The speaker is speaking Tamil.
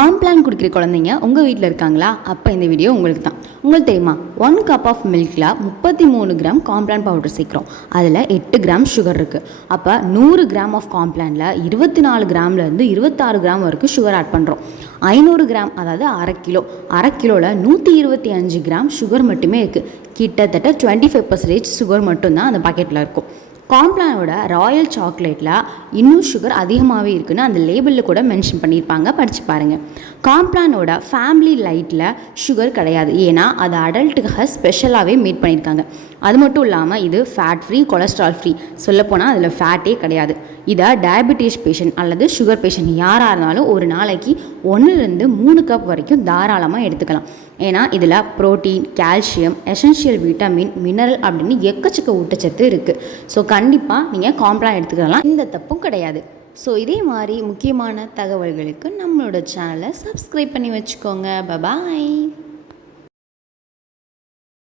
காம்ப்ளான் குடிக்கிற குழந்தைங்க உங்கள் வீட்டில் இருக்காங்களா? அப்போ இந்த வீடியோ உங்களுக்கு தான். உங்களுக்கு தெரியுமா, 1 கப் ஆஃப் மில்கில் 33 கிராம் காம்ப்ளான் பவுடர் சேர்க்குறோம். அதில் 8 கிராம் சுகர் இருக்குது. அப்போ 100 கிராம் ஆஃப் காம்ப்ளானில் 24 கிராம்லேருந்து 26 கிராம் வரைக்கும் சுகர் ஆட் பண்ணுறோம். 500 கிராம், அதாவது அரை கிலோவில் 125 கிராம் சுகர் மட்டுமே இருக்குது. கிட்டத்தட்ட 25% சுகர் மட்டும்தான் அந்த பாக்கெட்டில் இருக்கும். காம்ப்ளானோட ராயல் சாக்லேட்டில் இன்னும் சுகர் அதிகமாகவே இருக்குன்னு அந்த லேபிளில் கூட மென்ஷன் பண்ணியிருப்பாங்க, படித்து பாருங்கள். காம்ப்ளானோட ஃபேமிலி லைட்டில் சுகர் கிடையாது, ஏன்னா அது அடல்ட்டுக்காக ஸ்பெஷலாகவே மேட் பண்ணியிருக்காங்க. அது மட்டும் இல்லாமல் இது ஃபேட் ஃப்ரீ, கொலஸ்ட்ரால் ஃப்ரீ. சொல்லப்போனால் அதில் ஃபேட்டே கிடையாது. இதை டயபெட்டிஸ் பேஷண்ட் அல்லது சுகர் பேஷண்ட் யாராக இருந்தாலும் ஒரு நாளைக்கு 1லேருந்து 3 கப் வரைக்கும் தாராளமாக எடுத்துக்கலாம். ஏன்னா இதில் protein, calcium, essential vitamin, mineral அப்படின்னு எக்கச்சக்க ஊட்டச்சத்து இருக்குது. ஸோ கண்டிப்பாக நீங்கள் காம்ப்ளான் எடுத்துக்கலாம், எந்த தப்பும் கிடையாது. ஸோ இதே மாதிரி முக்கியமான தகவல்களுக்கு நம்மளோட சேனலை சப்ஸ்கிரைப் பண்ணி வச்சுக்கோங்க. பாய்.